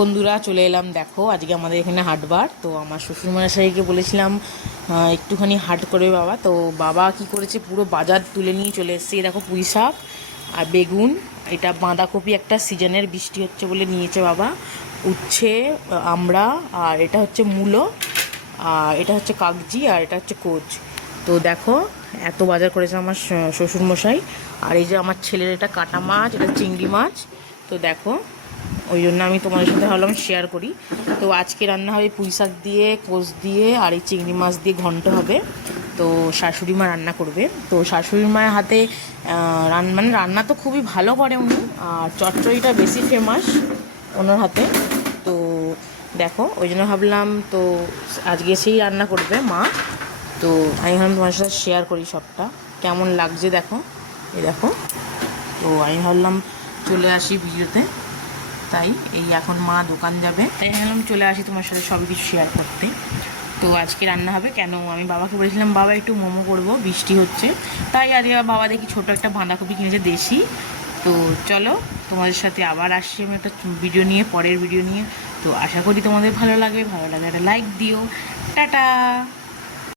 বন্ধুরা চলে এলাম, দেখো আজকে আমাদের এখানে হাটবার। তো আমার শ্বশুরমশাইকে বলেছিলাম একটুখানি হাট করবে বাবা। তো বাবা কি করেছে, পুরো বাজার তুলে নিয়ে চলে এসেছে। দেখো পুঁই শাক আর বেগুন, এটা বাঁধাকপি, একটা সিজনের বৃষ্টি হচ্ছে বলে নিয়েছে বাবা। উচ্ছে, আমড়া, আর এটা হচ্ছে মূলো, আর এটা হচ্ছে কাগজি, আর এটা হচ্ছে কোচ। তো দেখো এত বাজার করেছে আমার শ্বশুরমশাই। আর এই যে আমার ছেলের এটা কাটা মাছ, এটা চিংড়ি মাছ। তো দেখো ওই জন্য আমি তোমাদের সাথে ভাবলাম শেয়ার করি। তো আজকে রান্না হবে পুঁই শাক দিয়ে, কোষ দিয়ে, আর এই চিংড়ি মাছ দিয়ে ঘন্ট হবে। তো শাশুড়ি মা রান্না করবে। তো শাশুড়ি মায়ের হাতে মানে রান্না তো খুবই ভালো করে উনি, আর চচ্চড়িটা বেশি ফেমাস ওনার হাতে। তো দেখো ওই জন্য ভাবলাম তো আজকে সেই রান্না করবে মা। তো আমি ভাবলাম তোমার সাথে শেয়ার করি সবটা, কেমন লাগছে দেখো। এই দেখো, তো আমি ভাবলাম চলে আসি ভিডিওতে। তাই এই এখন মা দোকান যাবে, তাই ভাবলাম চলে আসি তোমার সাথে সব কিছু শেয়ার করতে। তো আজকে রান্না হবে কেন, আমি বাবাকে বলেছিলাম বাবা একটু মোমো করবো, বৃষ্টি হচ্ছে। তাই আজকে বাবা দেখি ছোটো একটা বাঁধাকপি কিনেছে দেশি। তো চলো তোমাদের সাথে আবার আসছি আমি একটা ভিডিও নিয়ে, পরের ভিডিও নিয়ে। তো আশা করি তোমাদের ভালো লাগে, ভালো লাগে একটা লাইক দিও। টাটা।